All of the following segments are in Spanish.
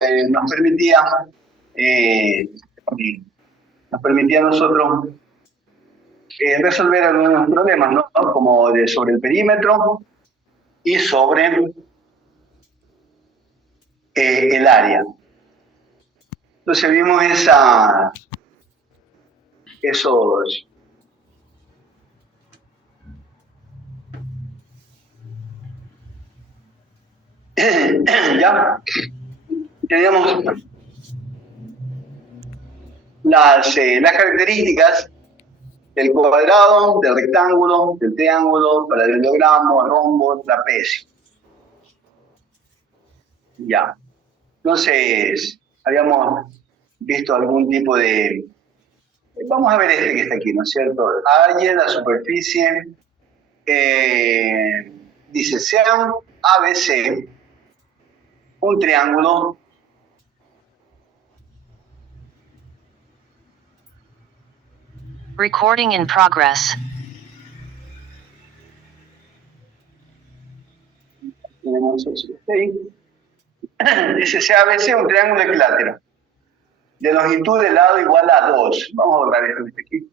nos permitía eh, nos permitía a nosotros resolver algunos problemas, ¿no? Como sobre el perímetro y sobre el área. Entonces vimos esos ya teníamos las características del cuadrado, del rectángulo, del triángulo, paralelogramo, rombo, trapecio. Ya. Entonces, habíamos visto algún tipo de... Vamos a ver este que está aquí, ¿no es cierto? Área, la superficie, dice, sean ABC un triángulo Recording in progress. Dice sea ABC un triángulo equilátero de longitud de lado igual a 2. Vamos a borrar esto que está aquí.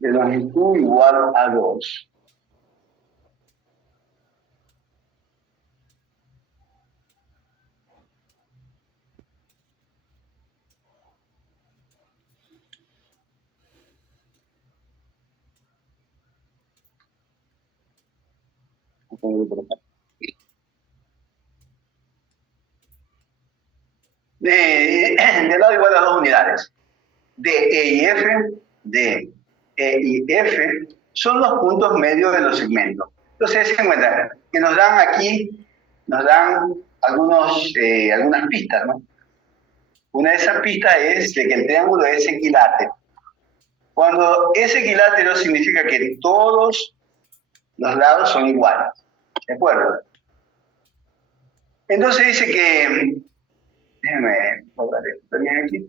De longitud igual a 2. De lado igual a 2 unidades. D, E y F, D, E y F son los puntos medios de los segmentos. Entonces, se encuentra que nos dan aquí, nos dan algunas pistas, ¿no? Una de esas pistas es de que el triángulo es equilátero. Cuando es equilátero significa que todos los lados son iguales. ¿De acuerdo? Entonces dice que, déjenme borrar esto también aquí,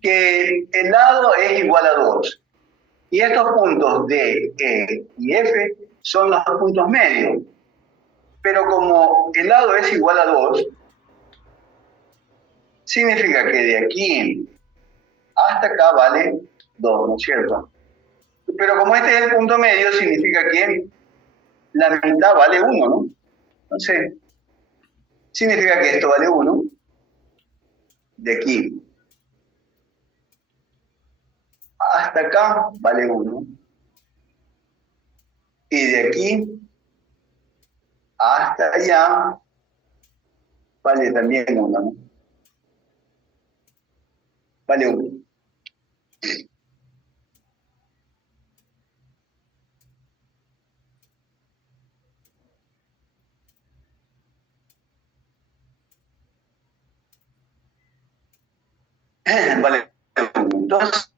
que el lado es igual a 2. Y estos puntos D, E y F son los puntos medios. Pero como el lado es igual a 2, significa que de aquí hasta acá vale 2, ¿no es cierto? Pero como este es el punto medio, significa que la mitad vale 1, ¿no? Entonces, significa que esto vale 1, de aquí hasta acá vale 1, y de aquí hasta allá vale también 1, ¿no? Vale 1. Vale 1. Entonces,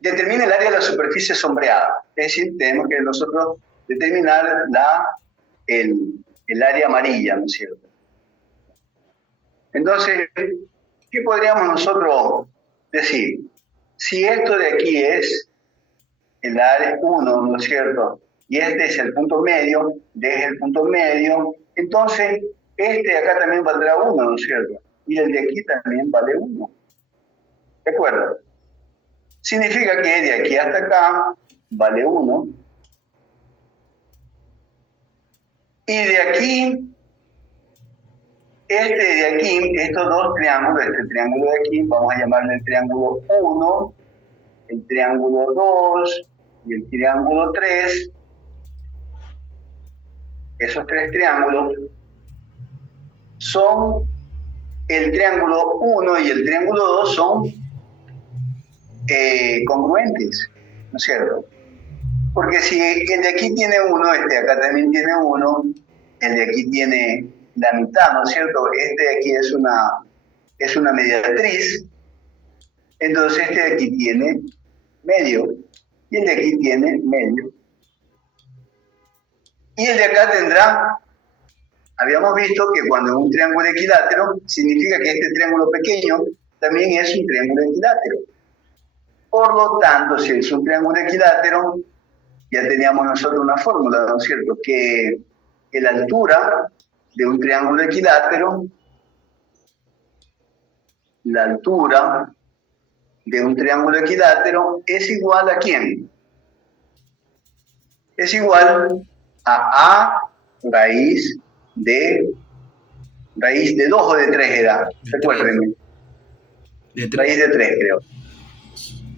determina el área de la superficie sombreada. Es decir, tenemos que nosotros determinar el área amarilla, ¿no es cierto? Entonces, ¿qué podríamos nosotros decir? Si esto de aquí es el área 1, ¿no es cierto? Y este es el punto medio, D es el punto medio, entonces este de acá también valdrá 1, ¿no es cierto? Y el de aquí también vale 1. ¿De acuerdo? Significa que de aquí hasta acá vale 1. Y de aquí, de aquí, estos dos triángulos, este triángulo de aquí, vamos a llamarle el triángulo 1, el triángulo 2 y el triángulo 3. Esos tres triángulos son el triángulo 1 y el triángulo 2 son congruentes, ¿no es cierto? Porque si el de aquí tiene 1, este de acá también tiene 1, el de aquí tiene la mitad, ¿no es cierto? Este de aquí es una mediatriz, entonces este de aquí tiene medio, y el de aquí tiene medio. Y el de acá tendrá, habíamos visto que cuando es un triángulo equilátero, significa que este triángulo pequeño también es un triángulo equilátero. Por lo tanto, si es un triángulo equilátero, ya teníamos nosotros una fórmula, ¿no es cierto? Que la altura de un triángulo equilátero, la altura de un triángulo equilátero es igual a ¿quién? Es igual a raíz de 2 o de 3 era, recuérdenme. Raíz de 3, creo.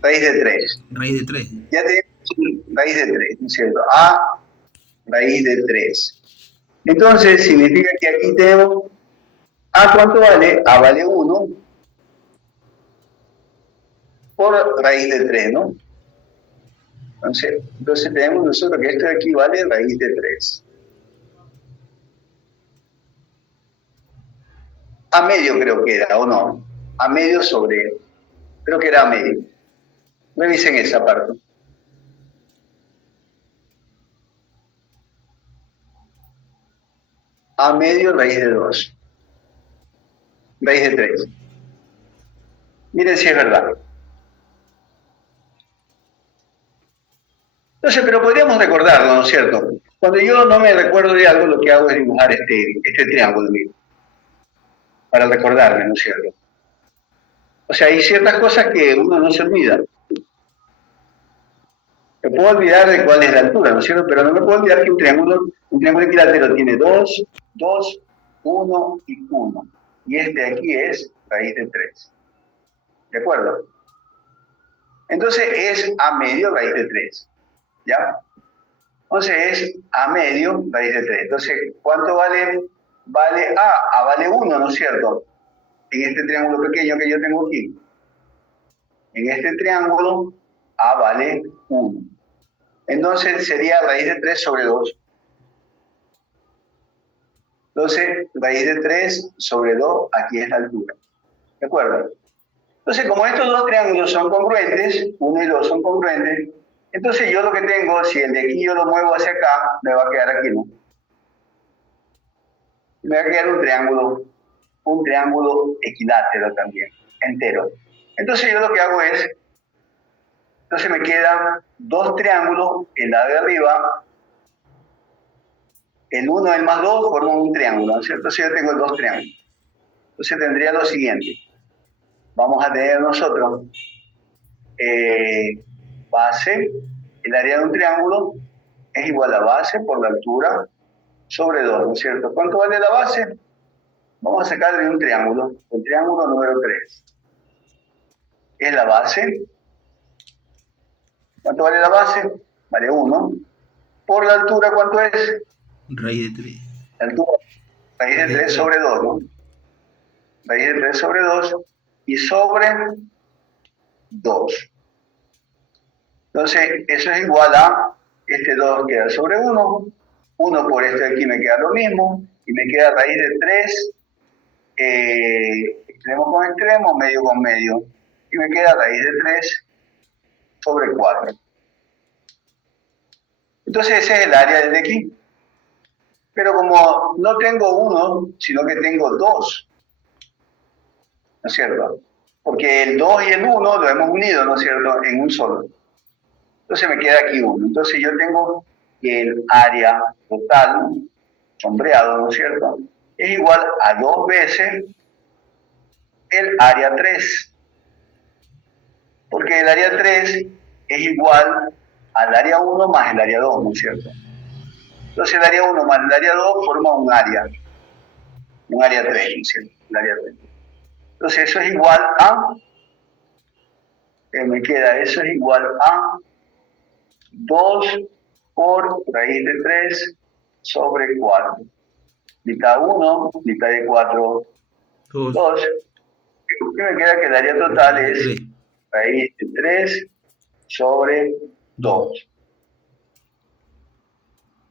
Raíz de 3. Raíz de 3. Ya tenemos raíz de 3, ¿no es cierto? A raíz de 3. Entonces, significa que aquí tenemos A, ¿cuánto vale? A vale 1 por raíz de 3, ¿no? Entonces tenemos nosotros que esto de aquí vale raíz de 3. A medio creo que era, ¿o no? A medio sobre, creo que era a medio. Revisen esa parte. A medio raíz de 2. Raíz de 3. Miren si es verdad. Entonces, pero podríamos recordarlo, ¿no es cierto? Cuando yo no me recuerdo de algo, lo que hago es dibujar este triángulo mío, para recordarme, ¿no es cierto? O sea, hay ciertas cosas que uno no se olvida. Me puedo olvidar de cuál es la altura, ¿no es cierto? Pero no me puedo olvidar que un triángulo equilátero tiene 2, 2, 1 y 1. Y este aquí es raíz de 3. ¿De acuerdo? Entonces es a medio raíz de 3. ¿Ya? Entonces es a medio raíz de 3. Entonces, ¿cuánto vale? Vale A vale 1, ¿no es cierto? En este triángulo pequeño que yo tengo aquí. En este triángulo, A vale 1. Entonces sería raíz de 3 sobre 2. Entonces, raíz de 3 sobre 2, aquí es la altura. ¿De acuerdo? Entonces, como estos dos triángulos son congruentes, 1 y 2 son congruentes, entonces yo lo que tengo, si el de aquí yo lo muevo hacia acá, me va a quedar aquí, ¿no? Me va a quedar un triángulo equilátero también, entero. Entonces yo lo que hago es, entonces me quedan dos triángulos, el lado de arriba, el 1 y el más 2 forman un triángulo, ¿no es cierto? Entonces yo tengo dos triángulos. Entonces tendría lo siguiente. Vamos a tener nosotros base, el área de un triángulo es igual a base por la altura sobre 2, ¿no es cierto? ¿Cuánto vale la base? Vamos a sacar de un triángulo, el triángulo número 3. Es la base. ¿Cuánto vale la base? Vale 1. Por la altura, ¿cuánto es? Raíz de 3. La altura, raíz de 3 sobre 2, ¿no? Raíz de 3 sobre 2 y sobre 2. Entonces, eso es igual a, este 2 queda sobre 1, 1 por este de aquí me queda lo mismo, y me queda raíz de 3, extremo con extremo, medio con medio, y me queda raíz de 3 sobre 4. Entonces ese es el área desde aquí. Pero como no tengo 1, sino que tengo 2, ¿no es cierto? Porque el 2 y el 1 lo hemos unido, ¿no es cierto?, en un solo. Entonces me queda aquí 1. Entonces yo tengo que el área total, sombreado, ¿no es cierto?, es igual a 2 veces el área 3. Porque el área 3 es igual al área 1 más el área 2, ¿no es cierto? Entonces el área 1 más el área 2 forma un área 3, ¿no es cierto? El área 3. Entonces eso es igual a, me queda, eso es igual a 2 por raíz de 3 sobre 4. Mitad 1, mitad de 4, 2. Y me queda que el área total es raíz de 3 sobre 2.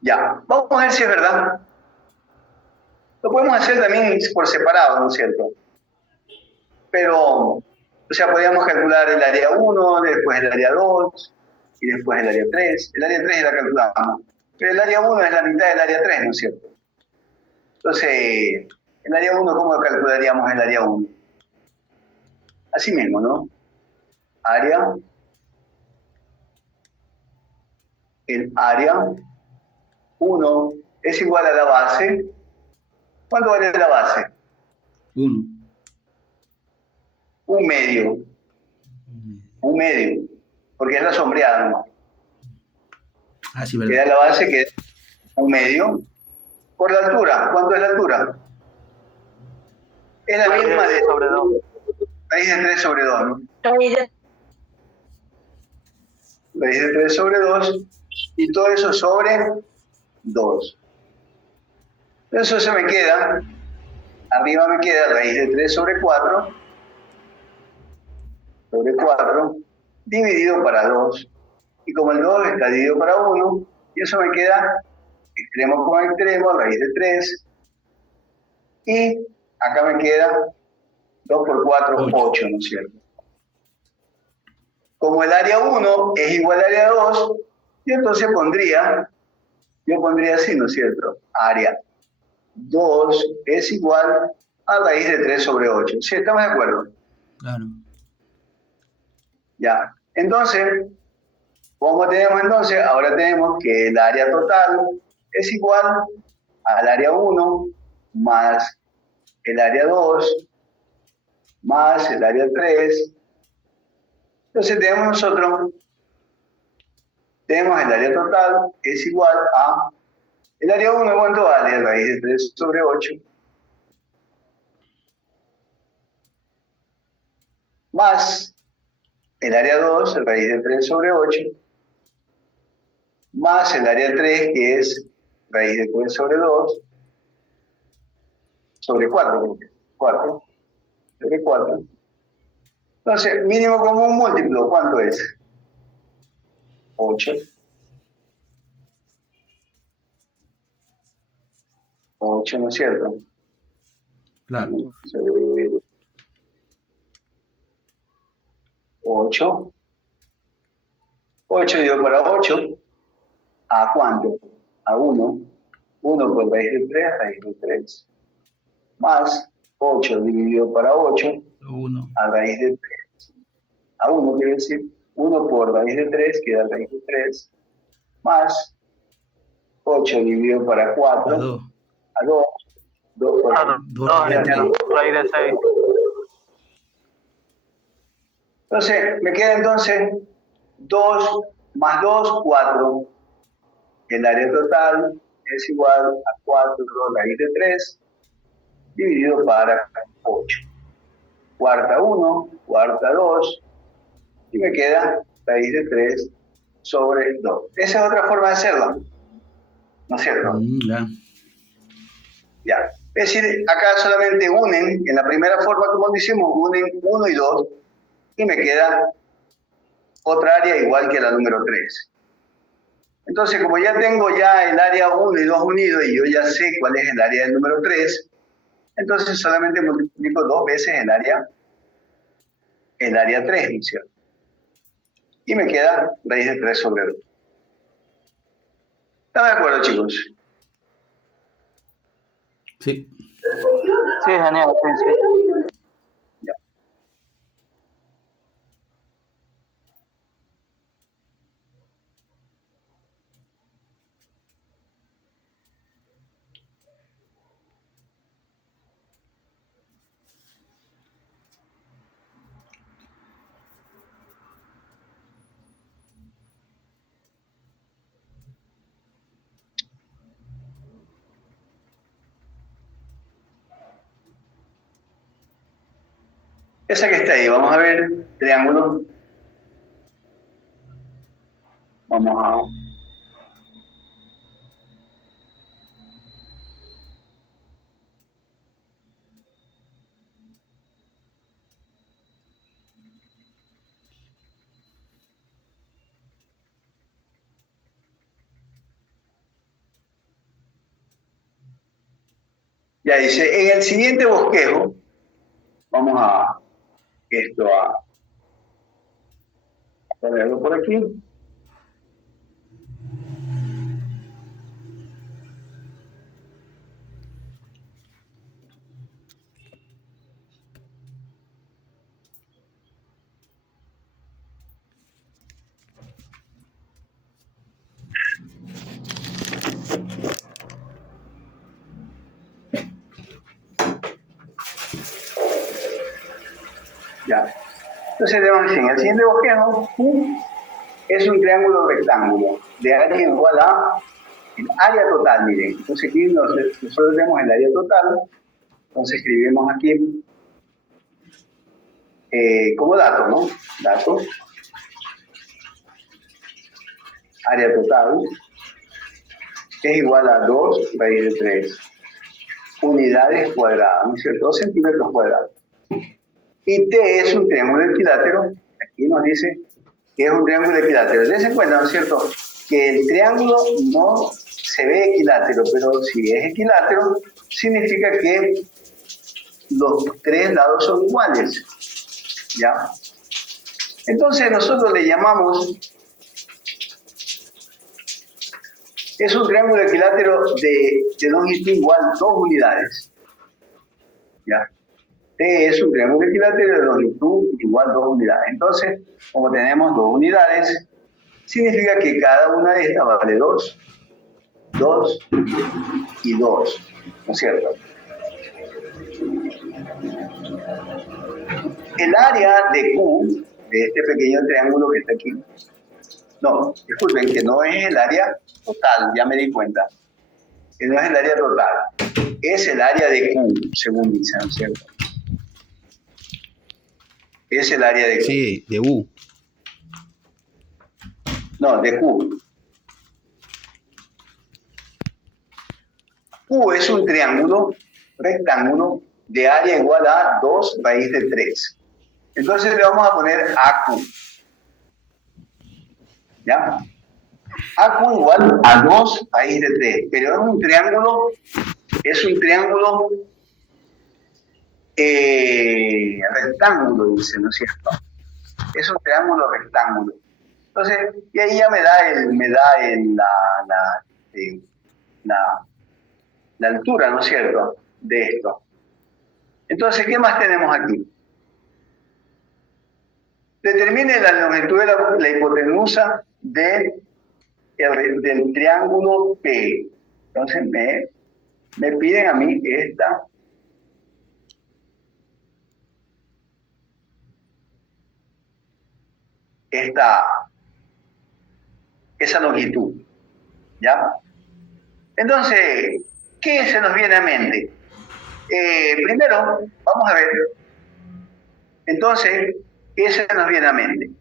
Ya, vamos a ver si es verdad. Lo podemos hacer también por separado, ¿no es cierto? Pero, o sea, podríamos calcular el área 1, después el área 2, y después el área 3. El área 3 la calculamos. Pero el área 1 es la mitad del área 3, ¿no es cierto? Entonces, el área 1, ¿cómo calcularíamos el área 1? Así mismo, ¿no? Área el área 1 es igual a la base. ¿Cuánto vale la base? 1. Un medio. Un medio. Porque es la sombreada, ¿no? Ah, sí, verdad. Queda la base que es un medio. Por la altura, ¿cuánto es la altura? Es la misma de sobre 2. raíz de 3 sobre 2, ¿no? Raíz de 3 sobre 2 y todo eso sobre 2. Eso se me queda, arriba me queda raíz de 3 sobre 4 dividido para 2. Y como el 2 está dividido para 1, y eso me queda extremo con extremo, raíz de 3. Y acá me queda 2 por 4, 8, ¿no es cierto? Como el área 1 es igual al área 2, yo entonces pondría así, ¿no es cierto? Área 2 es igual a raíz de 3 sobre 8. ¿Sí estamos de acuerdo? Claro. Ya. Entonces, ¿cómo tenemos entonces? Ahora tenemos que el área total es igual al área 1 más el área 2 más el área 3. Entonces tenemos el área total es igual a el área 1, ¿cuánto vale? Raíz de 3 sobre 8 más el área 2, raíz de 3 sobre 8 más el área 3, que es raíz de 3 sobre 2 sobre 4, 4 sobre 4. Entonces, mínimo común múltiplo, ¿cuánto es? 8. 8, ¿no es cierto? Claro. 8. 8 dividido para 8, ¿a cuánto? A 1. 1 por raíz de 3, raíz de 3. Más 8 dividido para 8, 1. a raíz de 3. A 1 quiere decir 1 por raíz de 3, queda raíz de 3. Más 8 dividido para 4, A 2. a 2. 2 por raíz de 3. Raíz de 6. Entonces, me queda entonces 2 más 2, 4. El área total es igual a 4 raíz de 3 dividido para 8. Cuarta 1, cuarta 2, y me queda raíz de 3 sobre 2. Esa es otra forma de hacerlo, ¿no es cierto? Ya. Ya. Es decir, acá solamente unen, en la primera forma como lo hicimos, unen 1 y 2, y me queda otra área igual que la número 3. Entonces, como ya tengo ya el área 1 y 2 unidos, y yo ya sé cuál es el área del número 3, entonces solamente multiplico 2 veces el área 3, ¿no es cierto? Y me queda raíz de 3 sobre 2. ¿Están de acuerdo, chicos? Sí. Sí, genial. Sí. Ya. Esa que está ahí, vamos a ver, triángulo. Vamos a... Ya dice, en el siguiente bosquejo, vamos a ponerlo por aquí. ¿Ya? Entonces tenemos así, en el siguiente bosquejo, Q es un triángulo rectángulo de área igual a el área total, miren. Entonces aquí nosotros tenemos el área total, entonces escribimos aquí como dato, ¿no? Dato, área total, es igual a 2 raíz de 3 unidades cuadradas, ¿no es cierto? 2 centímetros cuadrados. Y T es un triángulo equilátero, aquí nos dice que es un triángulo equilátero. Dense cuenta, ¿no es cierto?, que el triángulo no se ve equilátero, pero si es equilátero, significa que los tres lados son iguales, ¿ya? Entonces nosotros le llamamos, es un triángulo equilátero de longitud igual 2 unidades, ¿ya? T es un triángulo equilátero de longitud igual 2 unidades. Entonces, como tenemos 2 unidades, significa que cada una de estas vale 2, 2 y 2, ¿no es cierto? El área de Q, de este pequeño triángulo que está aquí, no, disculpen, que no es el área total, ya me di cuenta, que no es el área total, es el área de Q, según dicen, ¿no es cierto? Es el área de Q. Sí, de U. No, de Q. Q es un triángulo rectángulo de área igual a 2 raíz de 3. Entonces le vamos a poner AQ. ¿Ya? AQ igual a 2 raíz de 3. Pero es un triángulo rectángulo, dice, ¿no es cierto? Es un triángulo rectángulo. Entonces, y ahí ya me da la altura, ¿no es cierto?, de esto. Entonces, ¿qué más tenemos aquí? Determine la longitud de la hipotenusa del triángulo P. Entonces, me piden a mí esa longitud, ¿ya? Entonces, ¿qué se nos viene a mente? Primero, vamos a ver, entonces, ¿qué se nos viene a mente?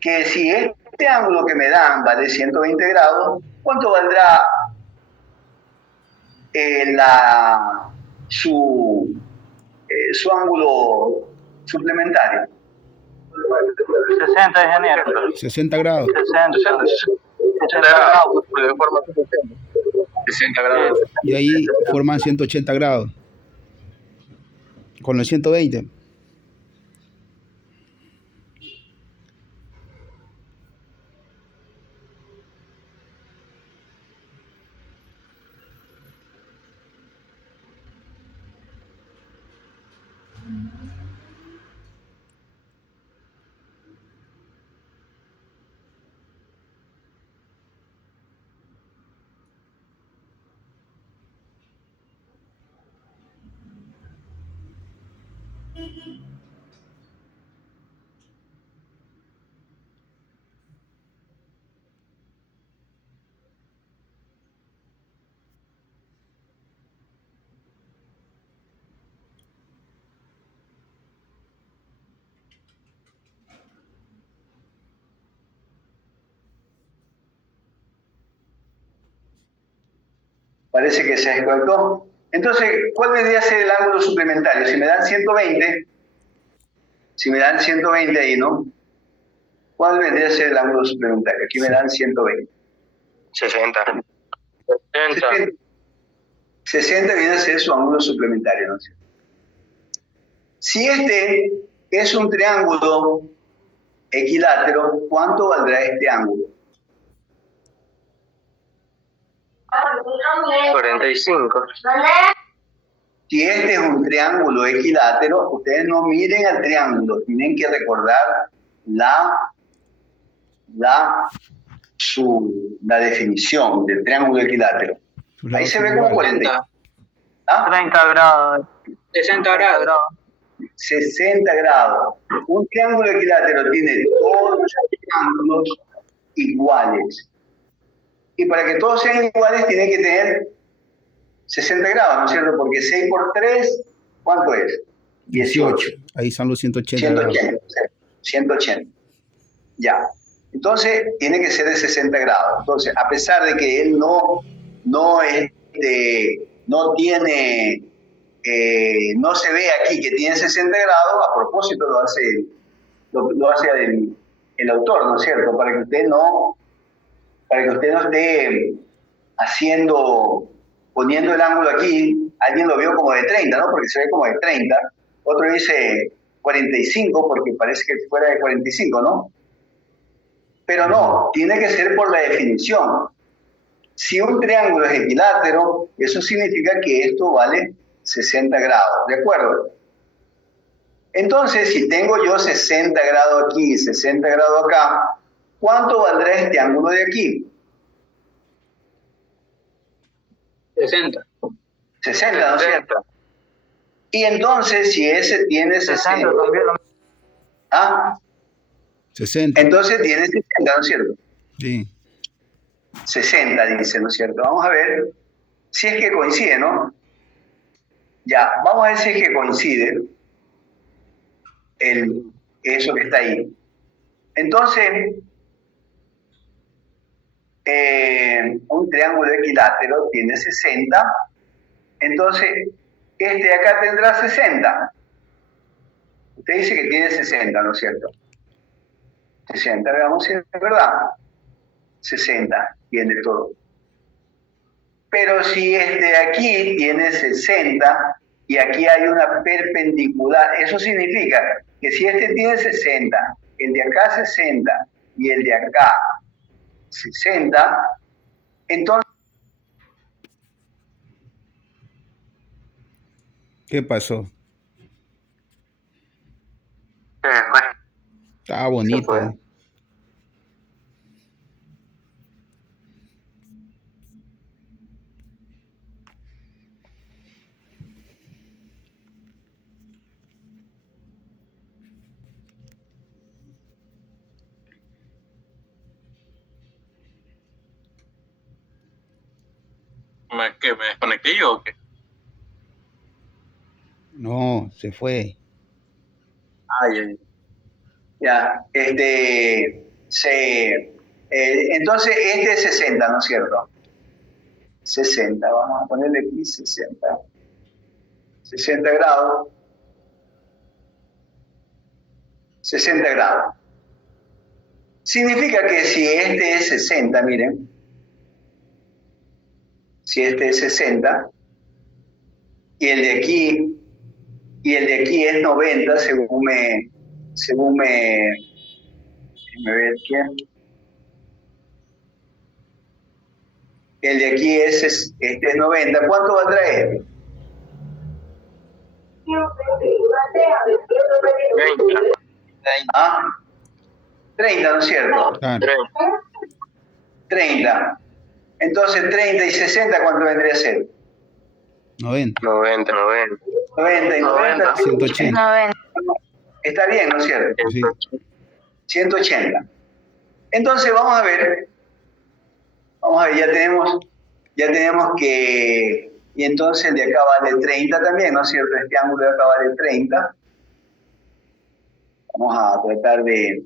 Que si este ángulo que me dan vale 120 grados, ¿cuánto valdrá su ángulo suplementario? 60, ingeniero. 60 grados. 60 grados, porque de forma 60 grados. Y ahí forman 180 grados. Con los 120. Parece que se desconectó. Entonces, ¿cuál vendría a ser el ángulo suplementario? Si me dan 120 ahí, ¿no? ¿Cuál vendría a ser el ángulo suplementario? Aquí me dan 120. 60. 60. 60 viene a ser su ángulo suplementario, ¿no? Si este es un triángulo equilátero, ¿cuánto valdrá este ángulo? 45. Si este es un triángulo equilátero, ustedes no miren al triángulo, tienen que recordar la definición del triángulo equilátero. Ahí se ve como 40. ¿Ah? 30 grados. 60 grados. 60 grados. Un triángulo equilátero tiene todos los ángulos iguales. Y para que todos sean iguales tiene que tener 60 grados, ¿no es cierto? Porque 6 por 3, ¿cuánto es? 18. Ahí están los 180 grados. 180. Ya. Entonces, tiene que ser de 60 grados. Entonces, a pesar de que él no tiene, no se ve aquí que tiene 60 grados, a propósito lo hace el autor, ¿no es cierto? Para que usted no esté poniendo el ángulo aquí, alguien lo vio como de 30, ¿no? Porque se ve como de 30. Otro dice 45 porque parece que fuera de 45, ¿no? Pero no, tiene que ser por la definición. Si un triángulo es equilátero, eso significa que esto vale 60 grados, ¿de acuerdo? Entonces, si tengo yo 60 grados aquí y 60 grados acá, ¿cuánto valdrá este ángulo de aquí? 60. 60, ¿no es cierto? Y entonces, si ese tiene 60... ¿Ah? 60. Entonces tiene 60, ¿no es cierto? Sí. 60 dice, ¿no es cierto? Vamos a ver si es que coincide, ¿no? Ya, vamos a ver si es que coincide eso que está ahí. Entonces, un triángulo equilátero tiene 60, entonces este de acá tendrá 60. Usted dice que tiene 60, ¿no es cierto? 60, veamos si es verdad. 60 tiene todo. Pero si este de aquí tiene 60 y aquí hay una perpendicular, eso significa que si este tiene 60, el de acá 60 y el de acá 60, entonces... ¿Qué pasó? Bueno, Estaba bonito. ¿qué? ¿Me desconecté yo o qué? No, se fue. Ay, ya, entonces este es 60, ¿no es cierto? 60, vamos a ponerle aquí 60. 60 grados. 60 grados. Significa que si este es 60, miren, si este es 60 y el de aquí es 90, según me déjame ver quién. El de aquí este es 90, ¿cuánto valdrá este? 30. ¿Ah? 30, ¿no es cierto? Claro. 30. Entonces 30 y 60, ¿cuánto vendría a ser? 90. 90. 90 y 90. 180. Está bien, ¿no es cierto? Sí. 180. Entonces vamos a ver, ya tenemos que, y entonces el de acá vale 30 también, ¿no es cierto? Este ángulo de acá vale 30. Vamos a tratar de,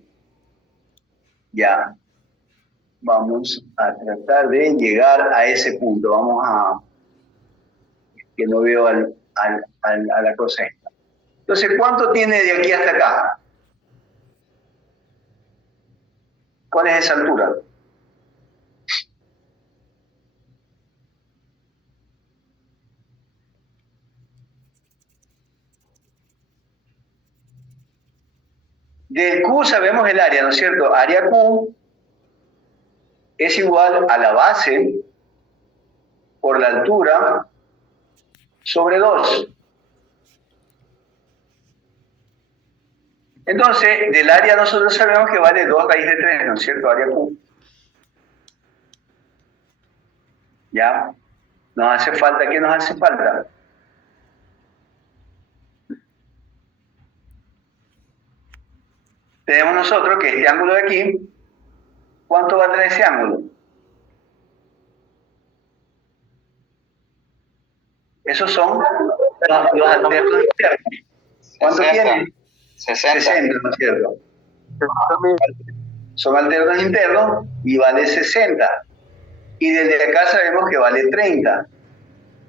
vamos a tratar de llegar a ese punto. Vamos a, que no veo a la cosa esta. Entonces, ¿cuánto tiene de aquí hasta acá? ¿Cuál es esa altura? Del Q sabemos el área, ¿no es cierto? Área Q es igual a la base por la altura sobre 2. Entonces, del área nosotros sabemos que vale 2 raíz de 3, ¿no es cierto? Área Q. ¿Ya? Nos hace falta, ¿qué nos hace falta? tenemos nosotros que este ángulo de aquí, ¿cuánto va a traer ese ángulo? Esos son los alternos internos. ¿Cuánto 60. tienen? 60, ¿no es cierto? Son alternos internos y vale 60. Y desde acá sabemos que vale 30.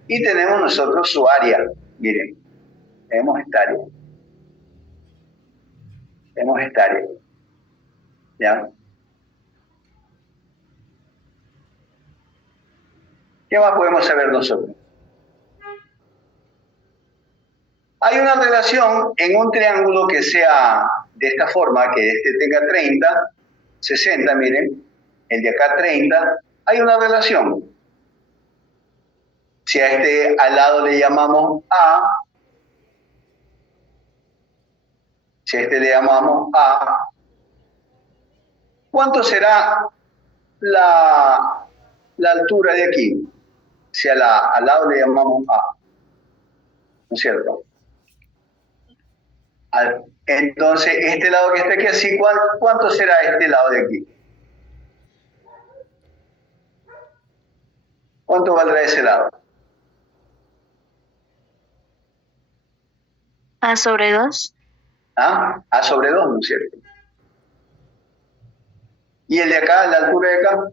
Y tenemos nosotros su área. Miren, tenemos esta área. Tenemos esta área. ¿Ya? ¿Qué más podemos saber nosotros? Hay una relación en un triángulo que sea de esta forma, que este tenga 30, 60, miren, el de acá 30, hay una relación. Si a este al lado le llamamos A, si a este le llamamos A, ¿cuánto será la altura de aquí? Si al lado le llamamos A, ¿no es cierto? Entonces, este lado que está aquí así, ¿cuánto será este lado de aquí? ¿Cuánto valdrá ese lado? A sobre 2. ¿Ah? A sobre 2, ¿no es cierto? ¿Y el de acá, la altura de acá?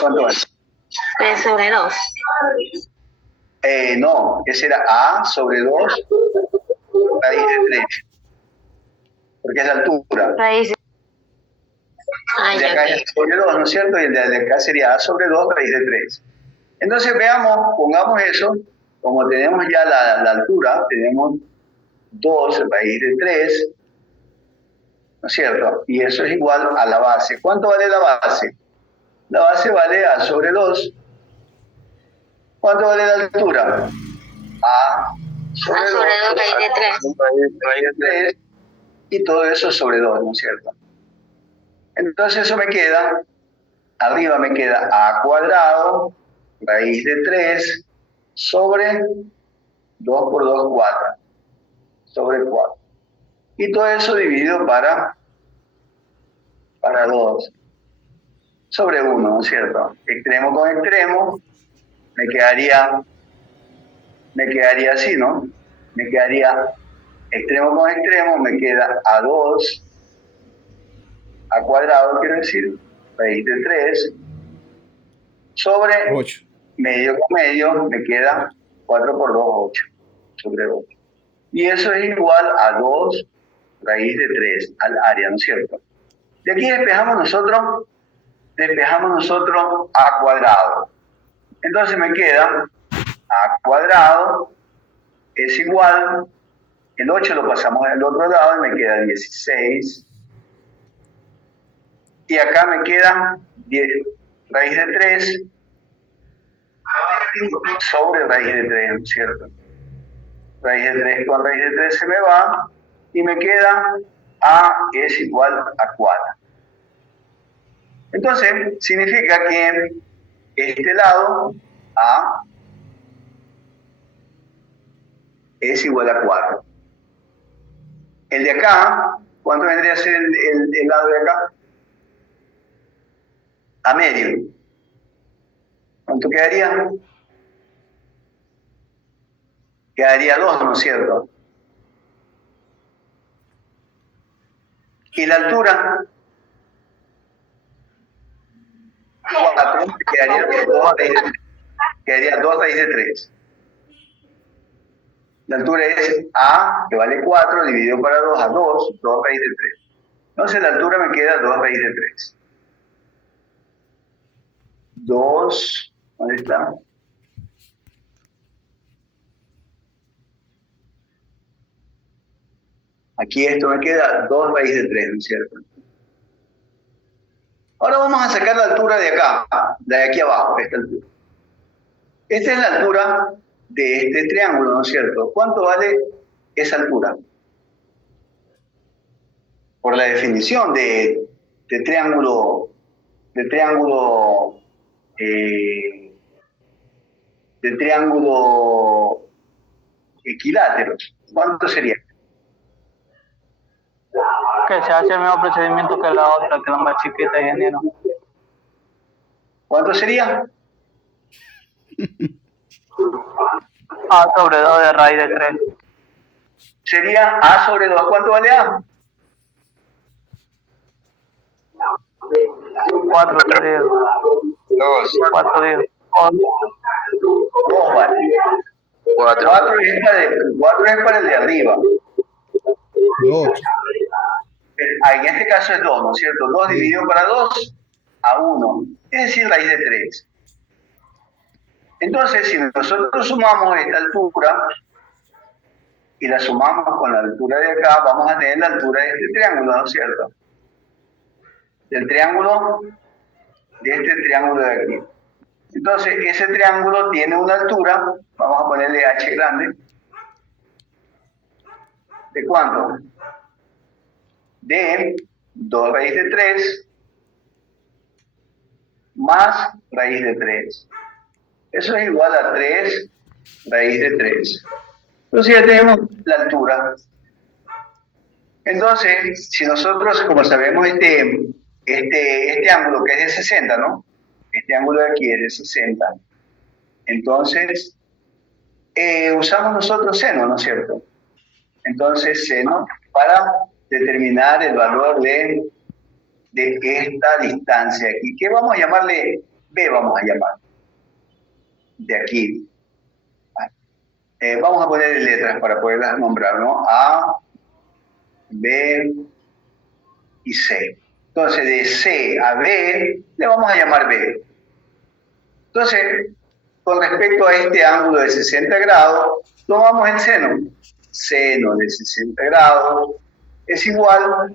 ¿Cuánto vale? B sobre 2. No, ese era A sobre 2 raíz de 3, porque es la altura. Raíz. El de acá es sobre 2, ¿no es cierto? Y el de acá sería A sobre 2 raíz de 3. Entonces veamos, pongamos eso, como tenemos ya la altura, tenemos 2 raíz de 3, ¿no es cierto? Y eso es igual a la base. ¿Cuánto vale la base? La base vale A sobre 2. ¿Cuánto vale la altura? A sobre 2 raíz de 3. Raíz de 3. Y todo eso sobre 2, ¿no es cierto? Entonces eso me queda, arriba me queda A cuadrado, raíz de 3, sobre 2 por 2, 4. Sobre 4. Y todo eso dividido para 2. Sobre 1, ¿no es cierto? Extremo con extremo, me quedaría así, ¿no? Me quedaría extremo con extremo, me queda A2, A cuadrado, quiero decir, raíz de 3, sobre 8. Medio con medio, me queda 4 por 2, 8, sobre 8. Y eso es igual a 2 raíz de 3, al área, ¿no es cierto? De aquí despejamos nosotros A cuadrado. Entonces me queda A cuadrado es igual, el 8 lo pasamos al otro lado y me queda 16. Y acá me queda 10 raíz de 3 sobre raíz de 3, ¿no es cierto? Raíz de 3 con raíz de 3 se me va y me queda A es igual a 4. Entonces, significa que este lado, A, es igual a 4. El de acá, ¿cuánto vendría a ser el lado de acá? A medio. ¿Cuánto quedaría? Quedaría 2, ¿no es cierto? Y la altura, 4, quedaría 2 raíz de 3. La altura es A, que vale 4, dividido para 2 a 2, 2 raíz de 3. Entonces la altura me queda 2 raíz de 3. 2, ¿dónde está? Aquí esto me queda 2 raíz de 3, ¿no es cierto? Ahora vamos a sacar la altura de acá, de aquí abajo, esta altura. Esta es la altura de este triángulo, ¿no es cierto? ¿Cuánto vale esa altura? Por la definición de triángulo equilátero. ¿Cuánto sería? Que se hace el mismo procedimiento que la otra, que la más chiquita, ingeniero. ¿Cuánto sería? A sobre 2 de raíz de 3. Sería A sobre 2. ¿Cuánto vale A? 4 10. 4 10. 2 vale. 4 es para el de arriba. 2. En este caso es 2, ¿no es cierto? 2 dividido para 2 a 1. Es decir, raíz de 3. Entonces, si nosotros sumamos esta altura y la sumamos con la altura de acá, vamos a tener la altura de este triángulo, ¿no es cierto? Del triángulo, de este triángulo de aquí. Entonces, ese triángulo tiene una altura, vamos a ponerle h grande. ¿De cuánto? De 2 raíz de 3 más raíz de 3. Eso es igual a 3 raíz de 3. Entonces ya tenemos la altura. Entonces, si nosotros, como sabemos, este ángulo que es de 60, ¿no? Este ángulo de aquí es de 60. Entonces, usamos nosotros seno, ¿no es cierto? Entonces, seno para determinar el valor de esta distancia aquí. ¿Qué vamos a llamarle? B vamos a llamar. De aquí. Vamos a poner letras para poderlas nombrar, ¿no? A, B y C. Entonces, de C a B le vamos a llamar B. Entonces, con respecto a este ángulo de 60 grados, tomamos el seno. Seno de 60 grados es igual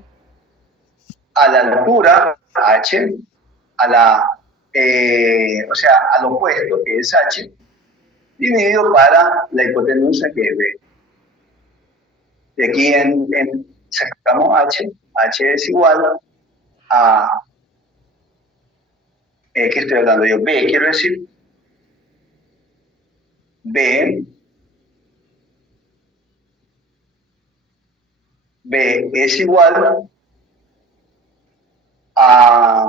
a la altura, H, o sea, al opuesto, que es H, dividido para la hipotenusa, que es B. De aquí sacamos H. H es igual a... ¿qué estoy hablando yo? B, quiero decir. B es igual a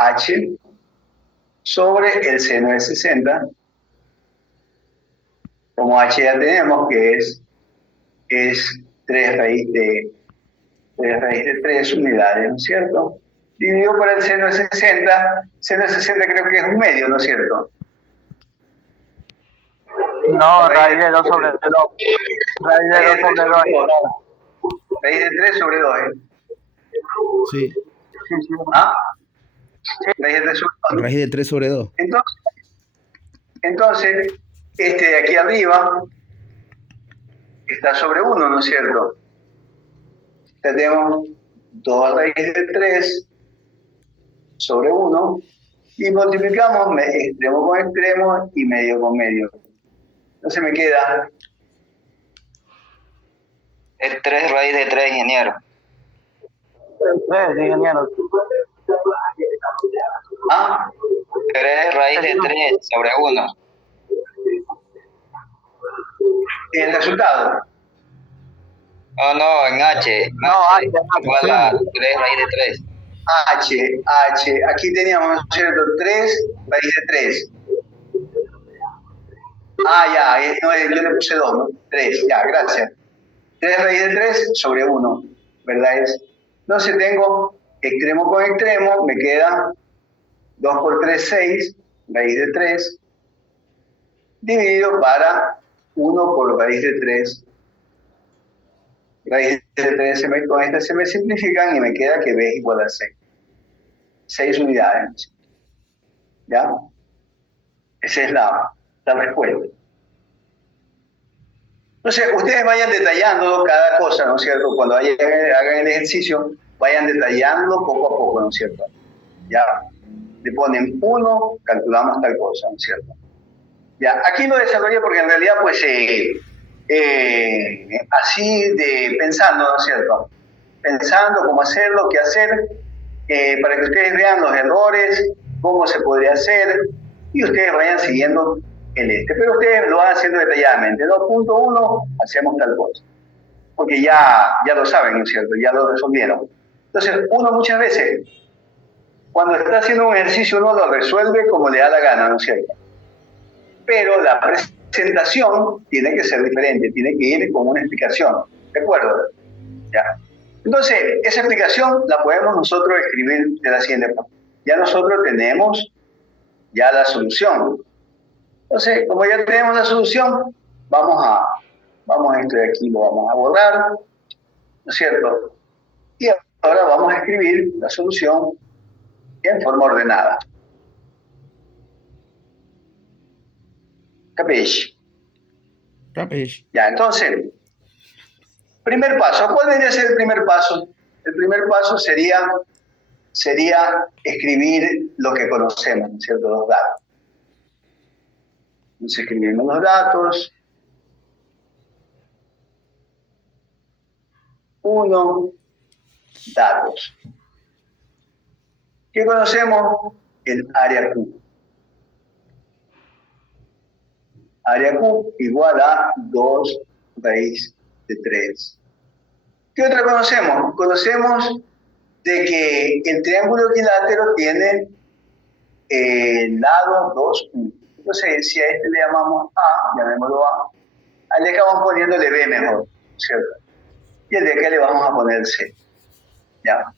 H sobre el seno de 60. Como H ya tenemos que es 3 raíz de 3 unidades, ¿no es cierto? Dividido por el seno de 60. Seno de 60 creo que es un medio, ¿no es cierto? No, raíz de 2 sobre 2. Raíz de 2 sobre 2. Raíz de 3 sobre 2, ¿eh? Sí. ¿Ah? Raíz de 3 sobre 2. Raíz de 3 sobre 2. Entonces, este de aquí arriba está sobre 1, ¿no es cierto? Tenemos 2 raíz de 3 sobre 1 y multiplicamos extremo con extremo y medio con medio. Entonces me queda... Es 3 raíz de 3, ingeniero. 3, ingeniero. ¿Ah? 3 raíz de 3 sobre 1. El resultado. No, en H. No, H. Igual a 3 raíz de 3. H. Aquí teníamos, ¿no es cierto? 3 raíz de 3. Ya, no, yo le puse 2, ¿no? 3, ya, gracias. 3 raíz de 3 sobre 1, ¿verdad? Entonces tengo extremo con extremo, me queda 2 por 3, 6, raíz de 3, dividido para 1 por raíz de 3. Raíz de 3 con esta se me simplifican y me queda que B es igual a 6. 6 unidades. ¿Ya? Esa es la respuesta. Entonces, ustedes vayan detallando cada cosa, ¿no es cierto? Cuando hagan el ejercicio, vayan detallando poco a poco, ¿no es cierto? Ya, le ponen 1, calculamos tal cosa, ¿no es cierto? Ya, aquí lo desarrollé porque en realidad, pues, así de pensando, ¿no es cierto? Pensando cómo hacerlo, qué hacer, para que ustedes vean los errores, cómo se podría hacer, y ustedes vayan siguiendo pero ustedes lo van haciendo detalladamente. 2.1, hacemos tal cosa. porque ya lo saben, ¿no es cierto? Ya lo resolvieron. Entonces, uno muchas veces, cuando está haciendo un ejercicio, uno lo resuelve como le da la gana, ¿no es cierto? Pero la presentación tiene que ser diferente, tiene que ir con una explicación, ¿de acuerdo? ¿Ya? Entonces, esa explicación la podemos nosotros escribir de la siguiente forma. Ya nosotros tenemos ya la solución. Entonces, como ya tenemos la solución, vamos a esto de aquí, lo vamos a borrar, ¿no es cierto? Y ahora vamos a escribir la solución en forma ordenada. ¿Capiche? Capiche. Ya, entonces, primer paso. ¿Cuál debería ser el primer paso? El primer paso sería escribir lo que conocemos, ¿no es cierto? Los datos. Entonces escribimos los datos. 1, datos. ¿Qué conocemos? El área Q. Área Q igual a 2 raíz de 3. ¿Qué otra conocemos? Conocemos de que el triángulo equilátero tiene lado 2, 1. Entonces, si a este le llamamos A, llamémoslo A, al de acá vamos poniéndole B mejor, ¿cierto? Y el de acá le vamos a poner C. ¿Ya?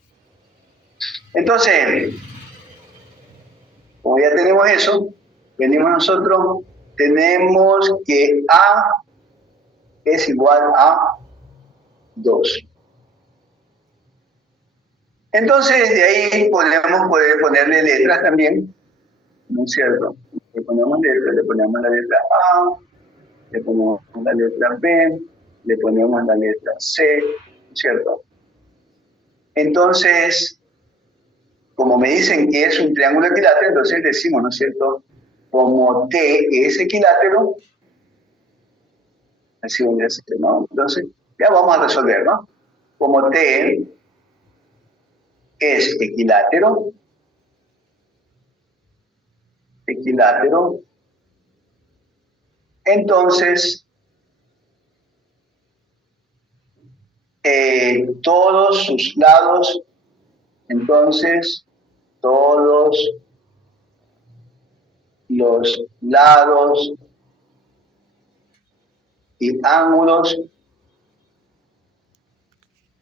Entonces, como ya tenemos eso, venimos nosotros, tenemos que A es igual a 2. Entonces, de ahí podemos ponerle letras también, ¿no es cierto? Le ponemos letras, le ponemos la letra A, le ponemos la letra B, le ponemos la letra C, ¿no es cierto? Entonces, como me dicen que es un triángulo equilátero, entonces decimos, ¿no es cierto? Como T es equilátero, así voy a decir, ¿no? Entonces, ya vamos a resolver, ¿no? Como T es equilátero, entonces todos sus lados, entonces todos los lados y ángulos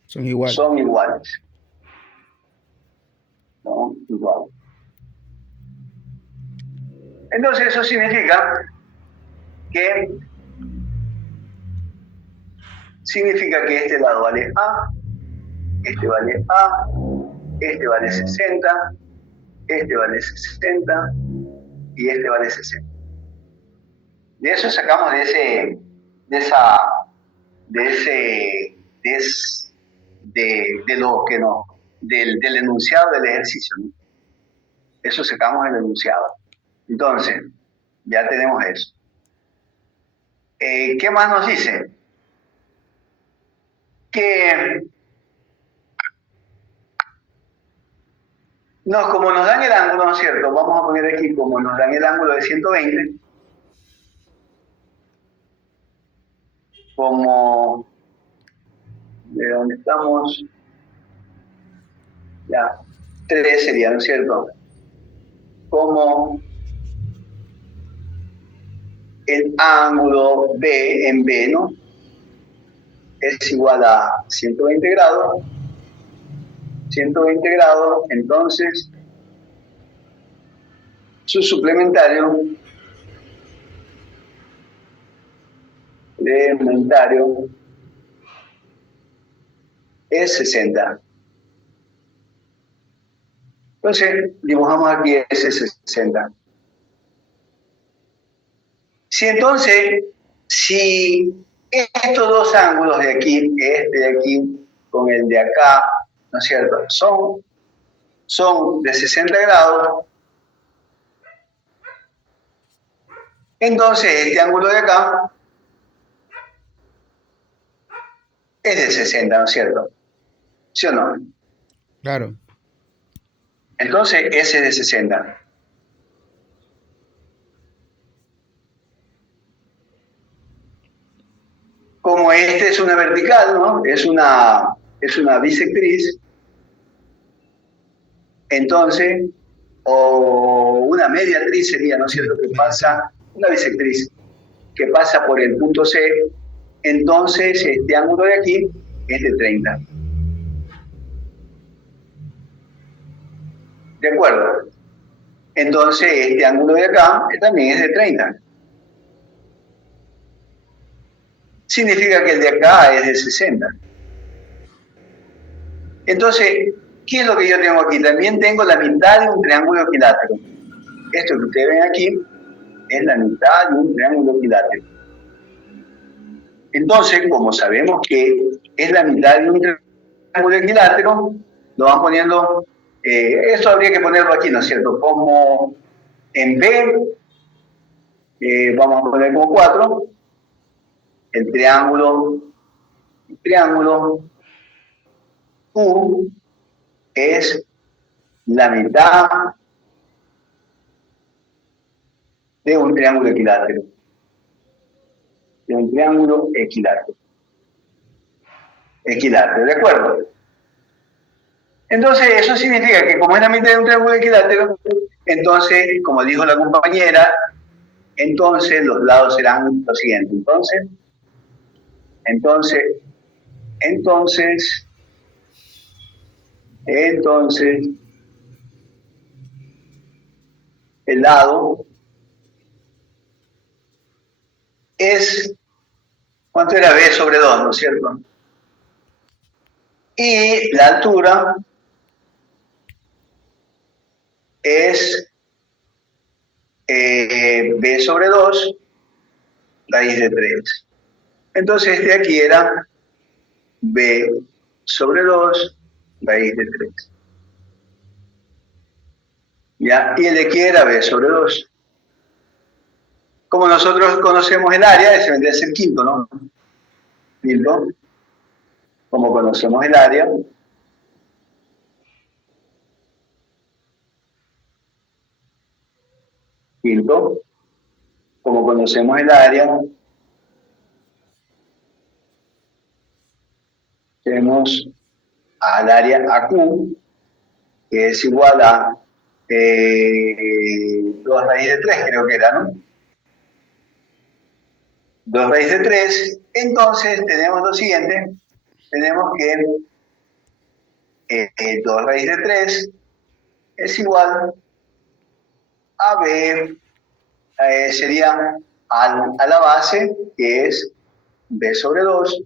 Son iguales. son iguales. ¿No? Igual. Entonces eso significa que este lado vale A, este vale A, este vale 60, este vale 60 y este vale 60. De eso sacamos de lo que no, del enunciado del ejercicio, ¿no? Eso sacamos el enunciado. Entonces, ya tenemos eso. ¿Qué más nos dice? Que como nos dan el ángulo, ¿no es cierto? Vamos a poner aquí, como nos dan el ángulo de 120, como de donde estamos, ya, 3 sería, ¿no es cierto? Como el ángulo B en B, ¿no? Es igual a 120 grados, entonces su suplementario es 60. Entonces, dibujamos aquí ese 60. Si estos dos ángulos de aquí, este de aquí con el de acá, ¿no es cierto?, son de 60 grados, entonces este ángulo de acá es de 60, ¿no es cierto? ¿Sí o no? Claro. Entonces ese es de 60. como este es una vertical, ¿no? Es una bisectriz, entonces, o una mediatriz sería, ¿no es cierto?, que pasa, una bisectriz, que pasa por el punto C, entonces este ángulo de aquí es de 30. ¿De acuerdo? Entonces este ángulo de acá también es de 30. Significa que el de acá es de 60. Entonces, ¿qué es lo que yo tengo aquí? También tengo la mitad de un triángulo equilátero. Esto que ustedes ven aquí es la mitad de un triángulo equilátero. Entonces, como sabemos que es la mitad de un triángulo equilátero, lo van poniendo, esto habría que ponerlo aquí, ¿no es cierto? Como en B, vamos a poner como 4, el triángulo Q es la mitad de un triángulo equilátero. De un triángulo equilátero. ¿De acuerdo? Entonces, eso significa que como es la mitad de un triángulo equilátero, entonces, como dijo la compañera, entonces los lados serán los siguientes. Entonces, el lado es, ¿cuánto era B sobre 2, no es cierto? Y la altura es B sobre 2, raíz de 3. Entonces este aquí era B sobre 2, raíz de 3. ¿Ya? Y el de aquí era B sobre 2. Como nosotros conocemos el área, ese vendría a ser quinto, ¿no? Quinto. Como conocemos el área, quinto. Como conocemos el área, tenemos al área AQ, que es igual a 2 raíz de 3, creo que era, ¿no? 2 raíz de 3, entonces tenemos lo siguiente, tenemos que 2 raíz de 3 es igual a B, sería a la base, que es B sobre 2,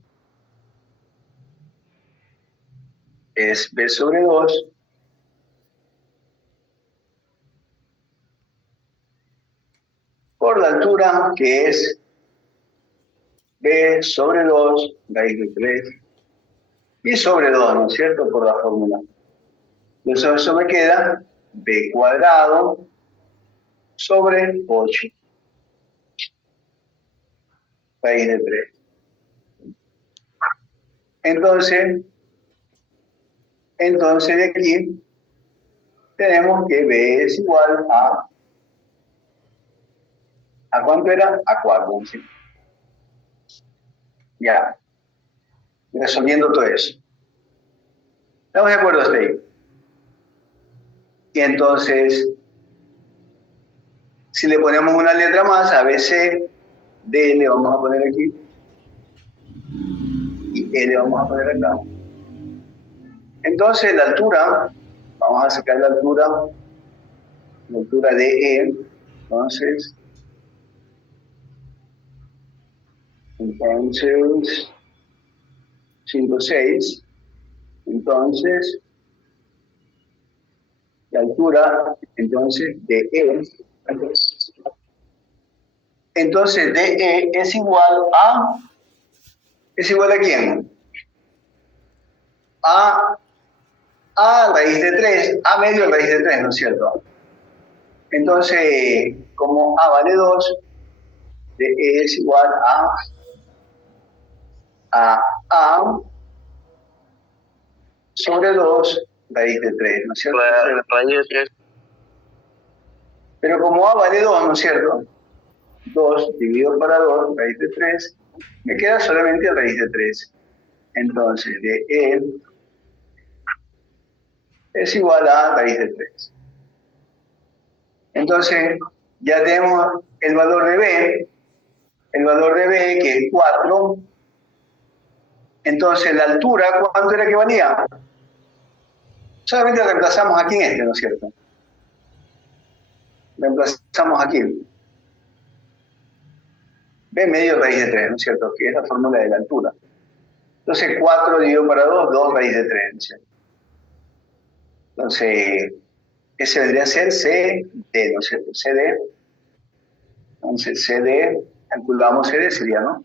es B sobre 2, por la altura, que es B sobre 2, raíz de 3, y sobre 2, ¿no es cierto?, por la fórmula. Entonces eso me queda B cuadrado sobre 8, raíz de 3. Entonces de aquí tenemos que B es igual ¿a cuánto era? A 4. ¿Sí? Ya, resolviendo todo eso. ¿Estamos de acuerdo hasta ahí? Y entonces, si le ponemos una letra más, a, B, C, D le vamos a poner aquí, y E le vamos a poner acá. Entonces, la altura, vamos a sacar la altura de E, entonces, 106, entonces, la altura, entonces, de E, entonces, DE es igual a quién? A raíz de 3, A medio raíz de 3, ¿no es cierto? Entonces, como A vale 2, DE es igual a A sobre 2 raíz de 3, ¿no es cierto? Raíz de 3. Pero como A vale 2, ¿no es cierto? 2 dividido para 2, raíz de 3, Me queda solamente raíz de 3. Entonces, de E es igual a raíz de 3. Entonces, ya tenemos el valor de B, que es 4. Entonces, la altura, ¿cuánto era que valía? Solamente reemplazamos aquí en este, ¿no es cierto? Reemplazamos aquí. B medio raíz de 3, ¿no es cierto? Que es la fórmula de la altura. Entonces, 4 dividido para 2, 2 raíz de 3, ¿no es cierto? Entonces, ese vendría a ser CD, ¿no es cierto? CD. Entonces, CD, calculamos CD, sería, ¿no?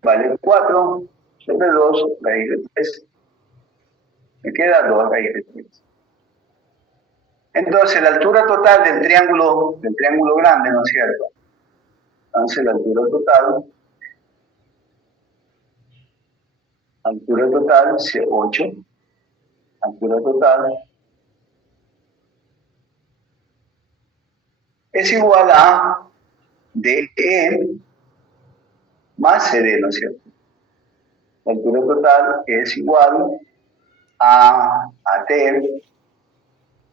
Vale 4 sobre 2 raíz de 3. Me queda 2 raíz de 3. Entonces, la altura total del triángulo grande, ¿no es cierto? Entonces, la altura total es 8. Altura total es igual a DE más CD, ¿no es cierto? La altura total es igual a T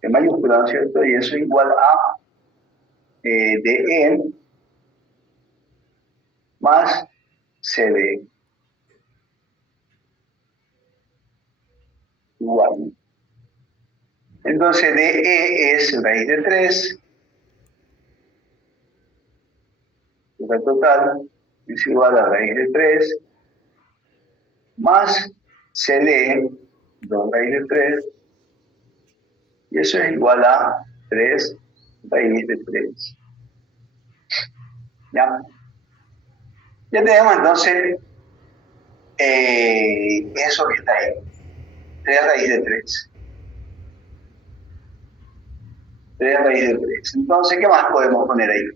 en mayúscula, ¿no es cierto? Y eso es igual a DE más CD. Igual. Entonces, DE es raíz de 3. La total es igual a raíz de 3 más CD, 2 raíz de 3, y eso es igual a 3 raíz de 3. ¿Ya? Ya tenemos entonces eso que está ahí, 3 raíz de 3. 3 raíz de 3. Entonces, ¿qué más podemos poner ahí?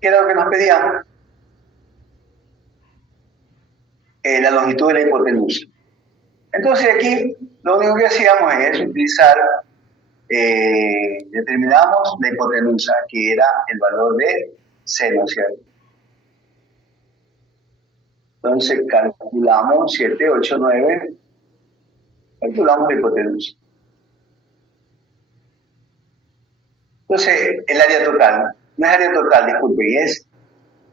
¿Qué era lo que nos pedían? La longitud de la hipotenusa. Entonces aquí lo único que hacíamos es utilizar, determinamos la hipotenusa, que era el valor de C, ¿no es cierto? Entonces calculamos 7, 8, 9, calculamos la hipotenusa. Entonces, el área total, no es área total, disculpen, es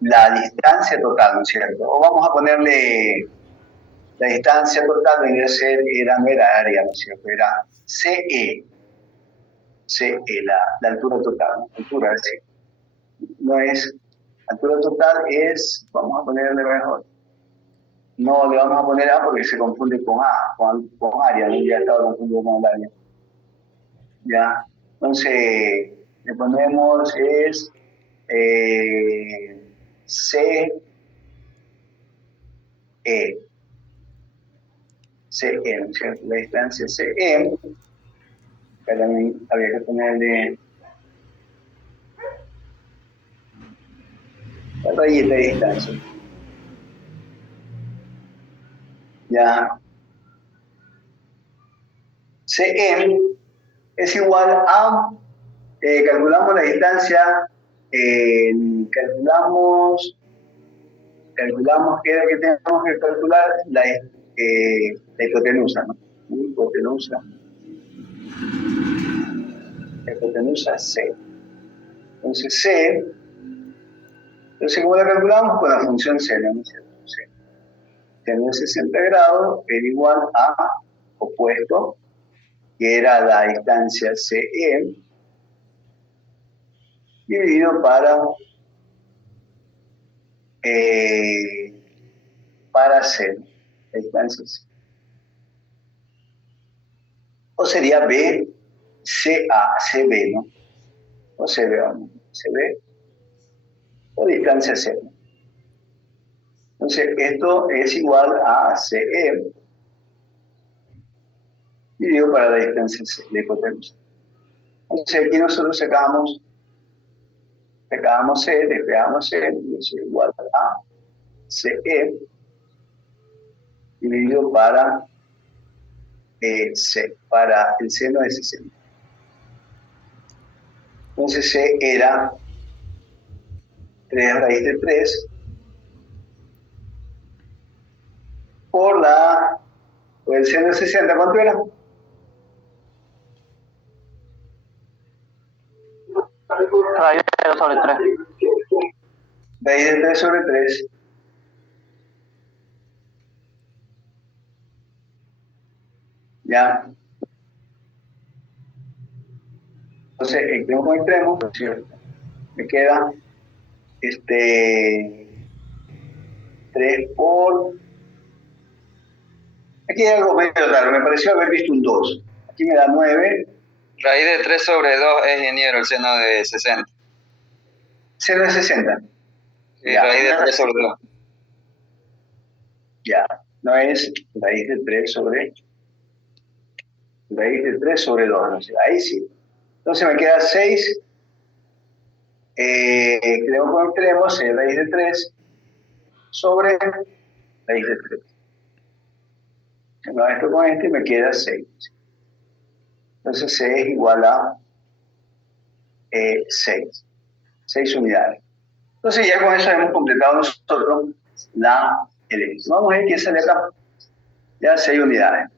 la distancia total, ¿no es cierto? O vamos a ponerle la distancia total, vendría a ser, no era área, ¿no es cierto? Era CE, la altura total, ¿no? Altura, sí. No es, altura total es, vamos a ponerle mejor. No le vamos a poner A porque se confunde con A, con área, ¿no? Ya estaba confundido con el área. Ya, entonces le ponemos es CE, ¿no es cierto? La distancia CE, que también había que ponerle la rayita de distancia. Ya. CM es igual a, calculamos la distancia, calculamos que era que tenemos que calcular la hipotenusa, ¿no? Hipotenusa C. Entonces C, entonces ¿cómo la calculamos? Con la función seno, ¿no es cierto? C. Seno de 60 grados era igual a opuesto, que era la distancia CE, dividido para C, la distancia C. O sería B, CA, CB, ¿no? O CB, ¿no? CB, o distancia C. Entonces, esto es igual a CE, dividido para la distancia C, la hipotenusa. Entonces, aquí nosotros sacamos C, despegamos C, y eso es igual a CE, dividido para C, para el seno de 60. Entonces C era 3 raíz de 3 por el seno de 60, ¿cuánto era? Raíz de 2 sobre 3. Raíz de 3 sobre 3. Ya. Entonces, extremo con extremo, ¿cierto? Me queda 3 por... Aquí hay algo medio raro, me pareció haber visto un 2. Aquí me da 9. Raíz de 3 sobre 2 es, ingeniero, el seno de 60. Seno de 60. Sí, Ya. raíz de 3 sobre 2. Ya, no es raíz de 3 sobre 2, no sé, ahí sí. Entonces me queda 6, extremo con extremo, 6 raíz de 3 sobre raíz de 3. No, esto con este me queda 6. Entonces C es igual a 6 unidades. Entonces ya con eso hemos completado nosotros la herencia. Vamos a ver qué sale acá. Ya 6 unidades.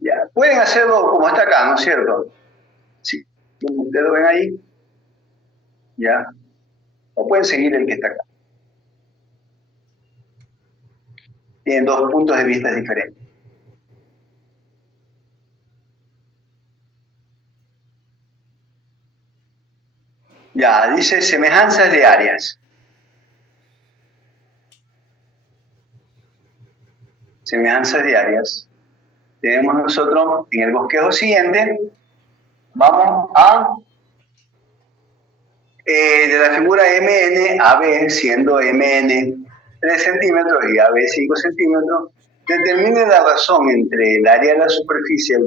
Ya, pueden hacerlo como está acá, ¿no es cierto? Sí, como ustedes lo ven ahí, ya, o pueden seguir el que está acá. Tienen 2 puntos de vista diferentes. Ya, dice semejanzas de áreas. Semejanzas de áreas. Tenemos nosotros en el bosquejo siguiente, vamos a de la figura MN, AB, siendo MN 3 centímetros y AB 5 centímetros, determine la razón entre el área de la superficie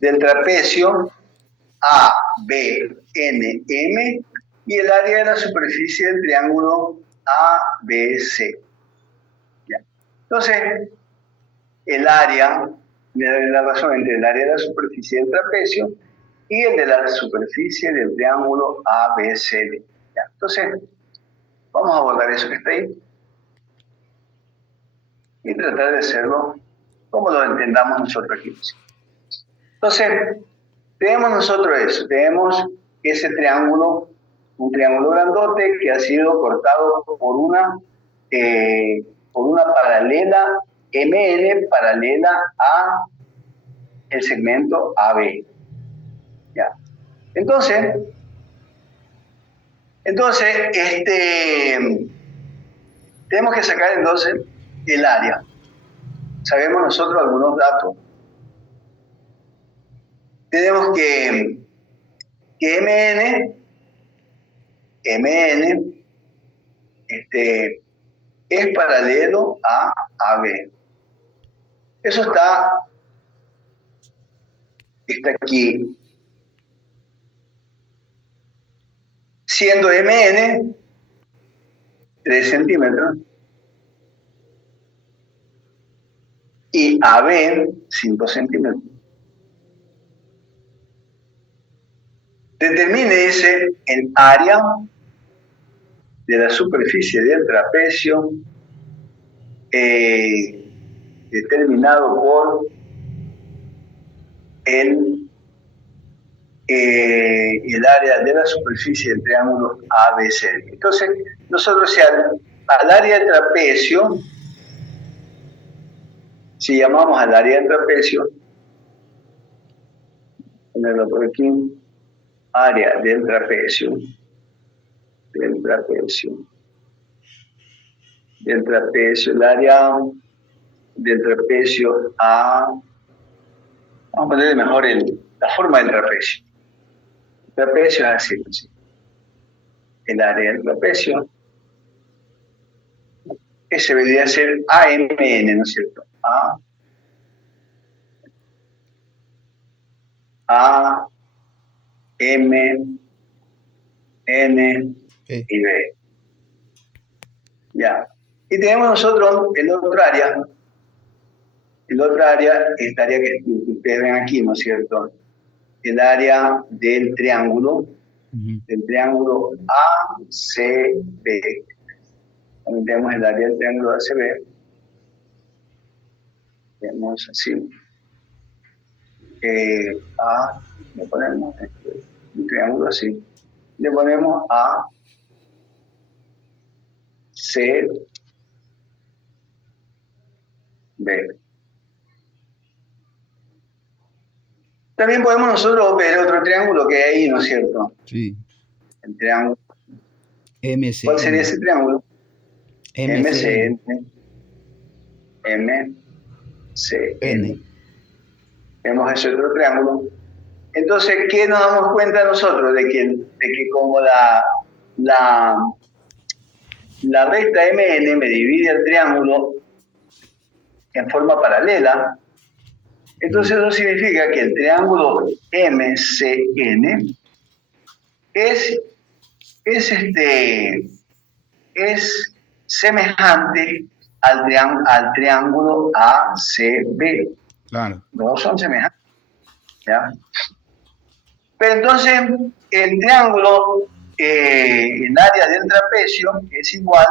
del trapecio A, B, N, M y el área de la superficie del triángulo A, B, C. ¿Ya? Entonces, el área, la razón entre el área de la superficie del trapecio y el de la superficie del triángulo ABCD. ¿Ya? Entonces, vamos a abordar eso que está ahí y tratar de hacerlo como lo entendamos nosotros aquí. Entonces, tenemos nosotros eso, tenemos ese triángulo, un triángulo grandote que ha sido cortado por una paralela MN paralela a el segmento AB. ¿Ya? Entonces, tenemos que sacar entonces el área. Sabemos nosotros algunos datos. Tenemos que MN es paralelo a AB. Eso está aquí. Siendo MN 3 centímetros y AB 5 centímetros. Determine ese el área de la superficie del trapecio determinado por el área de la superficie del triángulo ABC. Entonces, nosotros al área del trapecio, si llamamos al área del trapecio, ponerlo por aquí, área del trapecio, el área del trapecio A, vamos a ponerle mejor la forma del trapecio. El trapecio es así, ¿sí? El área del trapecio, ese debería ser AMN, ¿no es cierto? A, M, N y B. Ya. Y tenemos nosotros el otro área. El otro área, esta área que ustedes ven aquí, ¿no es cierto? El área del triángulo ACB. También tenemos el área del triángulo ACB. Tenemos así. Le ponemos un triángulo así. Le ponemos A, C, B. También podemos nosotros ver otro triángulo que hay ahí, ¿no es cierto? Sí. El triángulo. MCN. ¿Cuál sería ese triángulo? MCN. MCN. Vemos ese otro triángulo. Entonces, ¿qué nos damos cuenta nosotros? De que como la recta MN me divide el triángulo en forma paralela, entonces eso significa que el triángulo MCN es semejante al triángulo ACB. Claro. Los dos son semejantes. ¿Ya? Pero entonces el triángulo, el área del trapecio es igual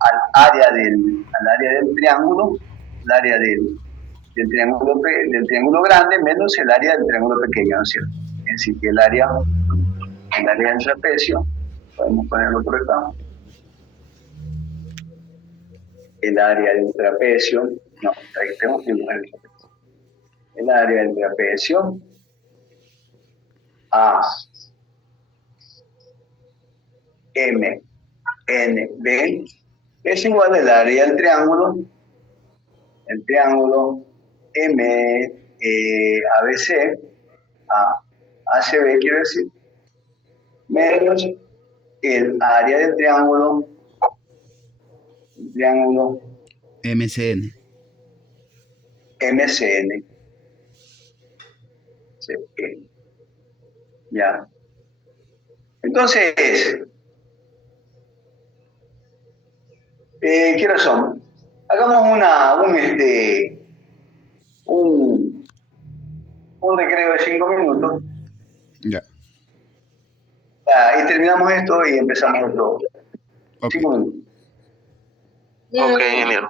al área del triángulo, el área del triángulo grande menos el área del triángulo pequeño, ¿no es cierto? Es decir, que el área del trapecio, podemos ponerlo por acá, el área del trapecio, no, ahí tenemos que dibujar el trapecio. El área del trapecio A, M, N, B es igual al área del triángulo, M, ABC, ACB quiero decir, menos el área del triángulo MCN. MCN. Ya. Entonces, ¿qué razón? Hagamos un recreo de 5 minutos. Ya. Y terminamos esto y empezamos otro. Ok. 5 minutos. Ok, ingeniero.